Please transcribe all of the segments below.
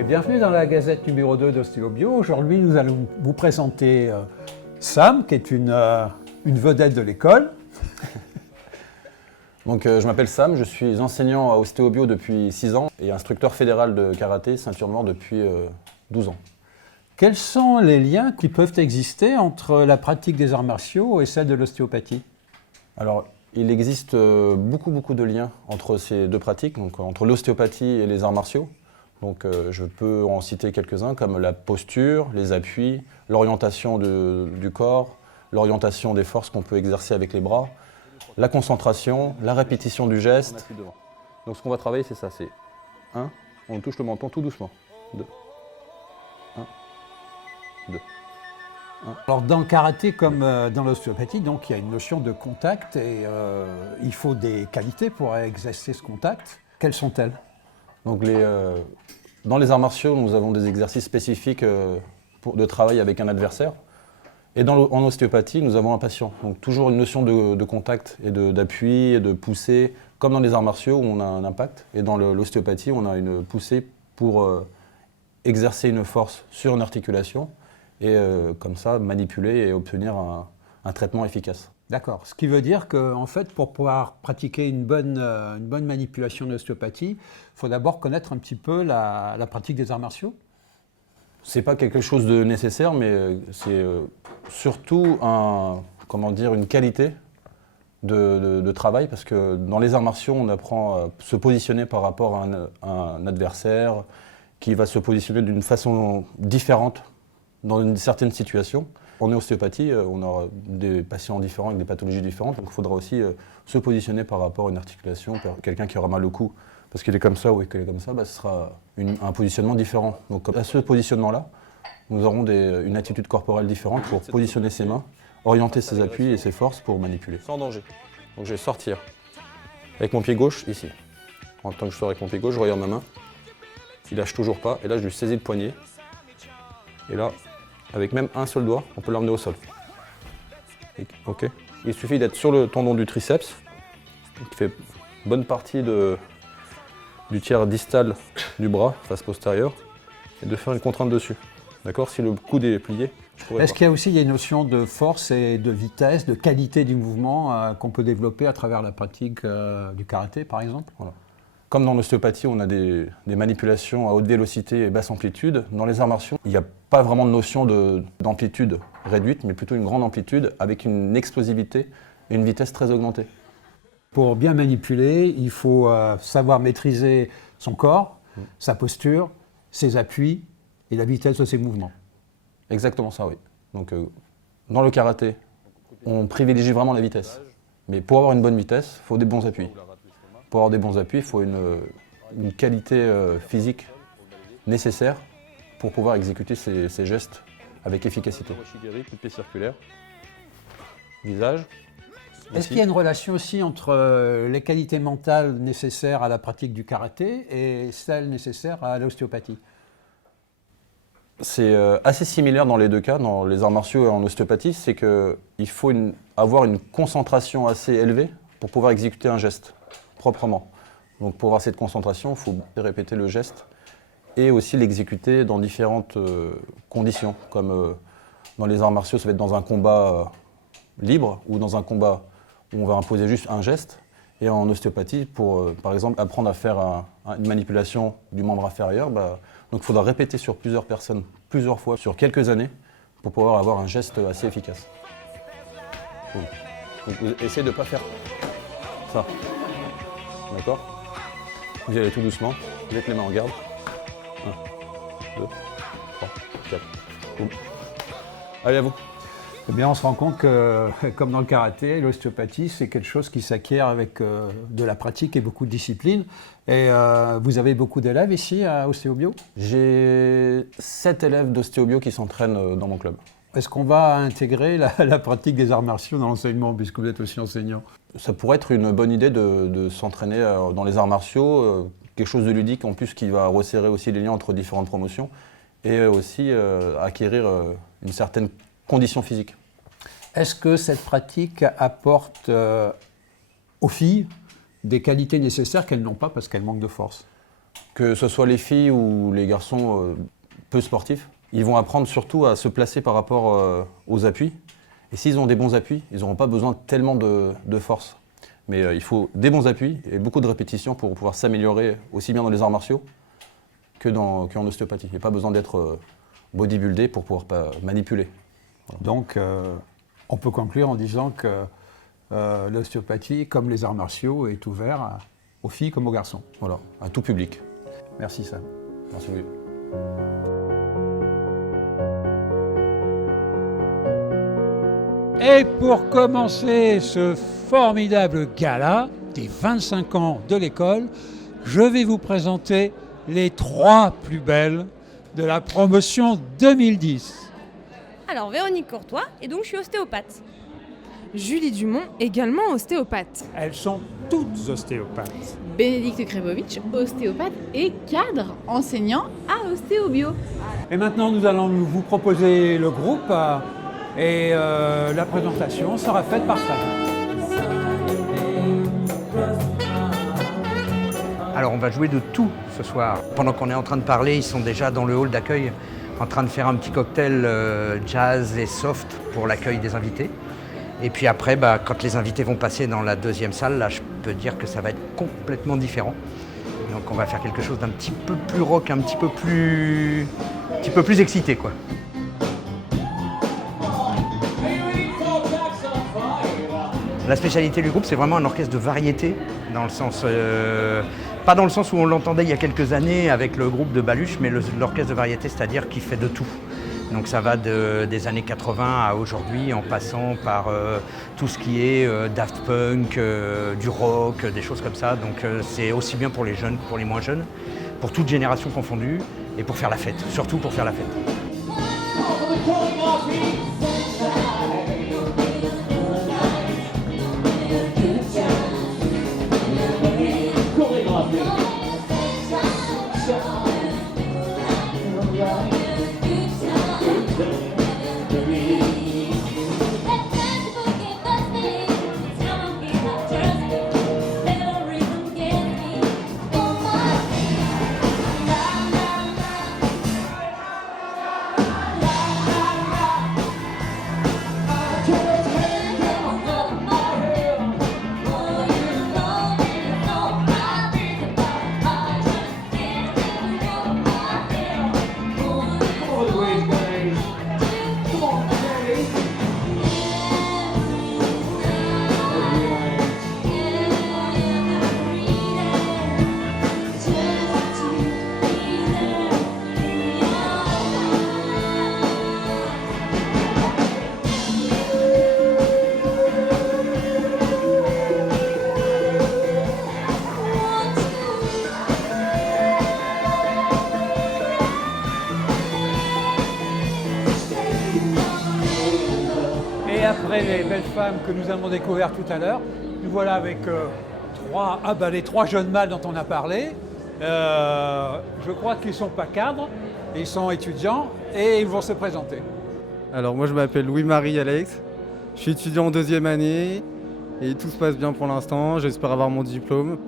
Et bienvenue dans la Gazette numéro 2 d'Ostéobio. Aujourd'hui, nous allons vous présenter Sam, qui est une vedette de l'école. Donc, je m'appelle Sam, je suis enseignant à Ostéobio depuis 6 ans et instructeur fédéral de karaté ceinture noire depuis 12 ans. Quels sont les liens qui peuvent exister entre la pratique des arts martiaux et celle de l'ostéopathie? Alors, il existe beaucoup de liens entre ces deux pratiques, donc entre l'ostéopathie et les arts martiaux. Donc, je peux en citer quelques-uns comme la posture, les appuis, l'orientation du corps, l'orientation des forces qu'on peut exercer avec les bras, la concentration, la répétition du geste. Donc, ce qu'on va travailler, c'est ça, c'est 1, on touche le menton tout doucement, 2, 1, 2. Alors dans le karaté comme dans l'ostéopathie, donc il y a une notion de contact et il faut des qualités pour exercer ce contact. Quelles sont-elles? Donc dans les arts martiaux, nous avons des exercices spécifiques de travail avec un adversaire. Et en ostéopathie, nous avons un patient. Donc toujours une notion de contact et d'appui et de poussée, comme dans les arts martiaux où on a un impact. Et dans l'ostéopathie, on a une poussée pour exercer une force sur une articulation et comme ça manipuler et obtenir un traitement efficace. D'accord. Ce qui veut dire qu'en fait, pour pouvoir pratiquer une bonne manipulation de l'ostéopathie, il faut d'abord connaître un petit peu la pratique des arts martiaux? C'est pas quelque chose de nécessaire, mais c'est surtout une qualité de travail, parce que dans les arts martiaux, on apprend à se positionner par rapport à un adversaire qui va se positionner d'une façon différente dans une certaine situation. En ostéopathie, on aura des patients différents avec des pathologies différentes, donc il faudra aussi se positionner par rapport à une articulation. Quelqu'un qui aura mal au cou parce qu'il est comme ça ou qu'il est comme ça, ce sera un positionnement différent. Donc à ce positionnement-là, nous aurons une attitude corporelle différente pour positionner ses mains, orienter ses appuis et ses forces pour manipuler. Sans danger. Donc je vais sortir avec mon pied gauche ici. En tant que je sors avec mon pied gauche, je regarde ma main. Il lâche toujours pas, et là je lui saisis le poignet. Et là, avec même un seul doigt, on peut l'emmener au sol. Ok. Il suffit d'être sur le tendon du triceps, qui fait bonne partie du tiers distal du bras, face postérieure, et de faire une contrainte dessus. D'accord? Si le coude est plié, je pourrais. Est-ce qu'il y a aussi des notions de force et de vitesse, de qualité du mouvement qu'on peut développer à travers la pratique du karaté, par exemple? Voilà. Comme dans l'ostéopathie, on a des manipulations à haute vélocité et basse amplitude. Dans les arts martiaux, il n'y a pas vraiment de notion d'amplitude réduite, mais plutôt une grande amplitude avec une explosivité et une vitesse très augmentée. Pour bien manipuler, il faut savoir maîtriser son corps, sa posture, ses appuis et la vitesse de ses mouvements. Exactement ça, oui. Donc, dans le karaté, on privilégie vraiment la vitesse. Mais pour avoir une bonne vitesse, il faut des bons appuis. Pour avoir des bons appuis, il faut une qualité physique nécessaire pour pouvoir exécuter ces gestes avec efficacité. Coup de pied circulaire, visage. Est-ce qu'il y a une relation aussi entre les qualités mentales nécessaires à la pratique du karaté et celles nécessaires à l'ostéopathie? C'est assez similaire dans les deux cas, dans les arts martiaux et en ostéopathie, c'est qu'il faut avoir une concentration assez élevée pour pouvoir exécuter un geste proprement. Donc pour avoir cette concentration, il faut répéter le geste et aussi l'exécuter dans différentes conditions, comme dans les arts martiaux, ça va être dans un combat libre ou dans un combat où on va imposer juste un geste. Et en ostéopathie, pour par exemple apprendre à faire une manipulation du membre inférieur, donc il faudra répéter sur plusieurs personnes, plusieurs fois, sur quelques années, pour pouvoir avoir un geste assez efficace. Donc essayez de ne pas faire ça. D'accord? Vous y allez tout doucement, vous mettez les mains en garde. 1, 2, 3, 4. Boum. Allez, à vous. Eh bien, on se rend compte que, comme dans le karaté, l'ostéopathie, c'est quelque chose qui s'acquiert avec de la pratique et beaucoup de discipline. Et vous avez beaucoup d'élèves ici à Ostéobio? J'ai 7 élèves d'ostéobio qui s'entraînent dans mon club. Est-ce qu'on va intégrer la pratique des arts martiaux dans l'enseignement, puisque vous êtes aussi enseignant? Ça pourrait être une bonne idée de s'entraîner dans les arts martiaux, quelque chose de ludique en plus qui va resserrer aussi les liens entre différentes promotions et aussi acquérir une certaine condition physique. Est-ce que cette pratique apporte aux filles des qualités nécessaires qu'elles n'ont pas parce qu'elles manquent de force? que ce soit les filles ou les garçons peu sportifs, ils vont apprendre surtout à se placer par rapport aux appuis. Et s'ils ont des bons appuis, ils n'auront pas besoin tellement de force. Mais il faut des bons appuis et beaucoup de répétitions pour pouvoir s'améliorer aussi bien dans les arts martiaux qu'en ostéopathie. Il n'y a pas besoin d'être bodybuildé pour pouvoir manipuler. Voilà. Donc, on peut conclure en disant que l'ostéopathie, comme les arts martiaux, est ouvert aux filles comme aux garçons. Voilà, à tout public. Merci Sam. Merci Louis. Et pour commencer ce formidable gala des 25 ans de l'école, je vais vous présenter les 3 plus belles de la promotion 2010. Alors, Véronique Courtois, et donc je suis ostéopathe. Julie Dumont, également ostéopathe. Elles sont toutes ostéopathes. Bénédicte Krebovic, ostéopathe et cadre enseignant à Ostéobio. Et maintenant, nous allons vous proposer le groupe et la présentation sera faite par Sam. Alors on va jouer de tout ce soir. Pendant qu'on est en train de parler, ils sont déjà dans le hall d'accueil en train de faire un petit cocktail jazz et soft pour l'accueil des invités. Et puis après, quand les invités vont passer dans la deuxième salle, là je peux dire que ça va être complètement différent. Donc on va faire quelque chose d'un petit peu plus rock, un petit peu plus excité quoi. La spécialité du groupe, c'est vraiment un orchestre de variété, dans le sens, pas dans le sens où on l'entendait il y a quelques années avec le groupe de Baluch, mais l'orchestre de variété, c'est-à-dire qui fait de tout. Donc ça va des années 80 à aujourd'hui, en passant par tout ce qui est Daft Punk, du rock, des choses comme ça. Donc c'est aussi bien pour les jeunes que pour les moins jeunes, pour toute génération confondue, et pour faire la fête, surtout pour faire la fête. Et après les belles femmes que nous avons découvertes tout à l'heure, nous voilà avec les 3 jeunes mâles dont on a parlé. Je crois qu'ils ne sont pas cadres, ils sont étudiants et ils vont se présenter. Alors moi je m'appelle Louis-Marie Alex, je suis étudiant en 2e année et tout se passe bien pour l'instant. J'espère avoir mon diplôme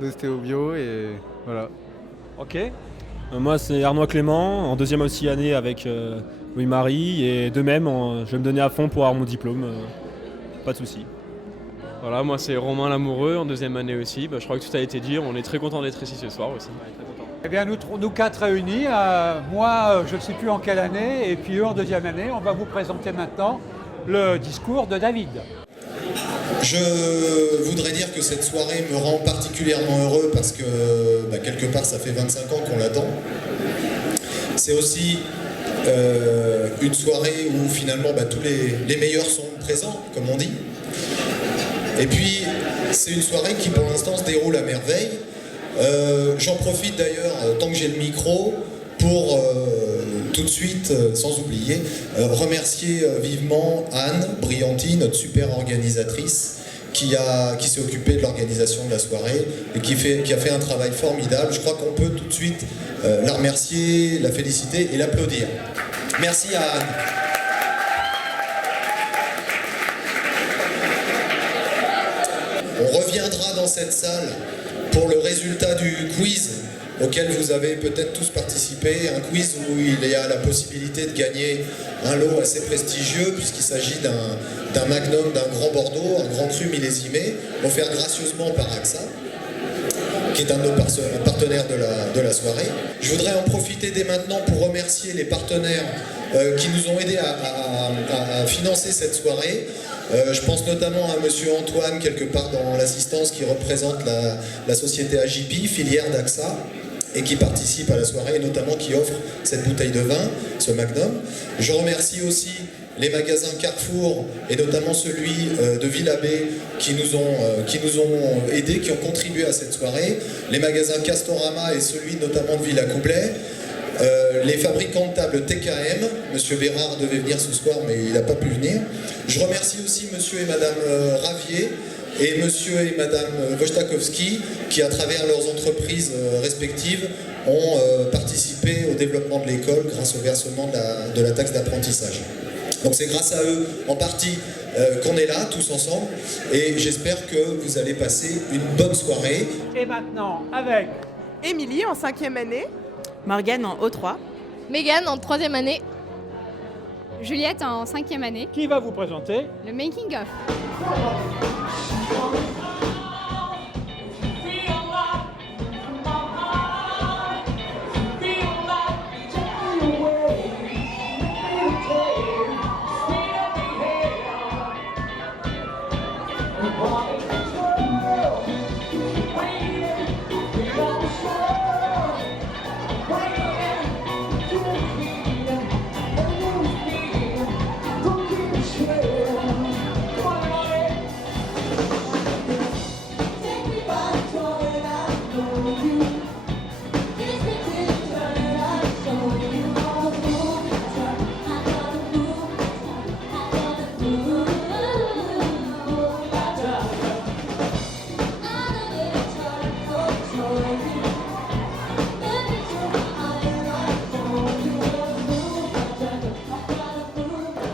d'ostéobio et voilà. Ok. Moi c'est Arnaud Clément, en 2e aussi année avec Louis-Marie et de même je vais me donner à fond pour avoir mon diplôme, pas de souci. Voilà, moi c'est Romain Lamoureux, en 2e année aussi. Je crois que tout a été dit, on est très content d'être ici ce soir aussi. Eh bien nous 4 réunis, moi je ne sais plus en quelle année et puis eux en 2e année, on va vous présenter maintenant le discours de David. Je voudrais dire que cette soirée me rend particulièrement heureux parce que quelque part ça fait 25 ans qu'on l'attend. C'est aussi une soirée où finalement tous les meilleurs sont présents, comme on dit. Et puis c'est une soirée qui pour l'instant se déroule à merveille. J'en profite d'ailleurs, tant que j'ai le micro, pour tout de suite, sans oublier, remercier vivement Anne Brianti, notre super organisatrice, qui s'est occupée de l'organisation de la soirée et qui a fait un travail formidable. Je crois qu'on peut tout de suite la remercier, la féliciter et l'applaudir. Merci à Anne. On reviendra dans cette salle pour le résultat du quiz auquel vous avez peut-être tous participé, un quiz où il y a la possibilité de gagner un lot assez prestigieux puisqu'il s'agit d'un Magnum, d'un Grand Bordeaux, un Grand Cru millésimé, offert gracieusement par AXA, qui est un de nos partenaires de la soirée. Je voudrais en profiter dès maintenant pour remercier les partenaires qui nous ont aidés à financer cette soirée. Je pense notamment à monsieur Antoine, quelque part dans l'assistance, qui représente la société AJP, filière d'AXA, et qui participe à la soirée, et notamment qui offre cette bouteille de vin, ce Magnum. Je remercie aussi les magasins Carrefour, et notamment celui de Villabé, qui nous ont aidés, qui ont contribué à cette soirée, les magasins Castorama et celui notamment de Villa Coublet, les fabricants de tables TKM, monsieur Bérard devait venir ce soir mais il n'a pas pu venir. Je remercie aussi monsieur et madame Ravier et monsieur et madame Wojtakowski qui, à travers leurs entreprises respectives, ont participé au développement de l'école grâce au versement de la taxe d'apprentissage. Donc c'est grâce à eux en partie qu'on est là tous ensemble et j'espère que vous allez passer une bonne soirée. Et maintenant avec Émilie en 5e année. Morgane en O3. Mégane en 3e année. Juliette en 5e année. Qui va vous présenter Le making of.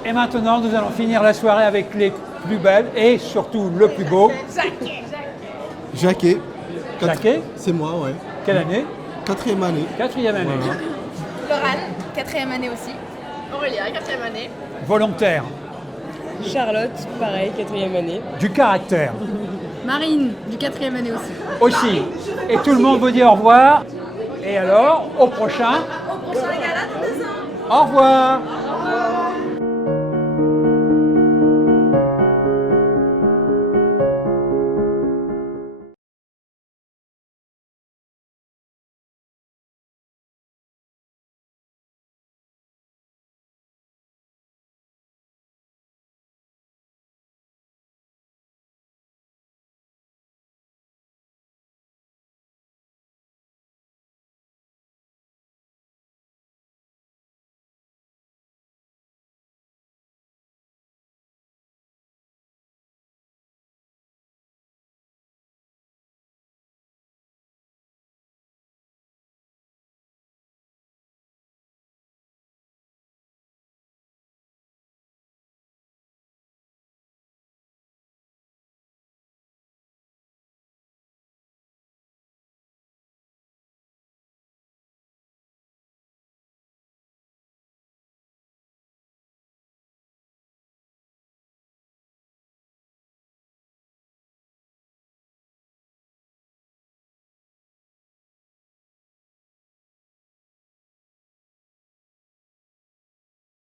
Et maintenant, nous allons finir la soirée avec les plus belles et surtout le plus beau. Jacquet. Jacquet. C'est moi, ouais. Quelle année 4e année. 4e année. Voilà. Laurane, 4e année aussi. Aurélia, 4e année. Volontaire. Charlotte, pareil, 4e année. Du caractère. Marine, du 4e année aussi. Aussi. Et tout le monde vous dit au revoir. Et alors, au prochain. Au prochain gala dans 2 ans. Au revoir.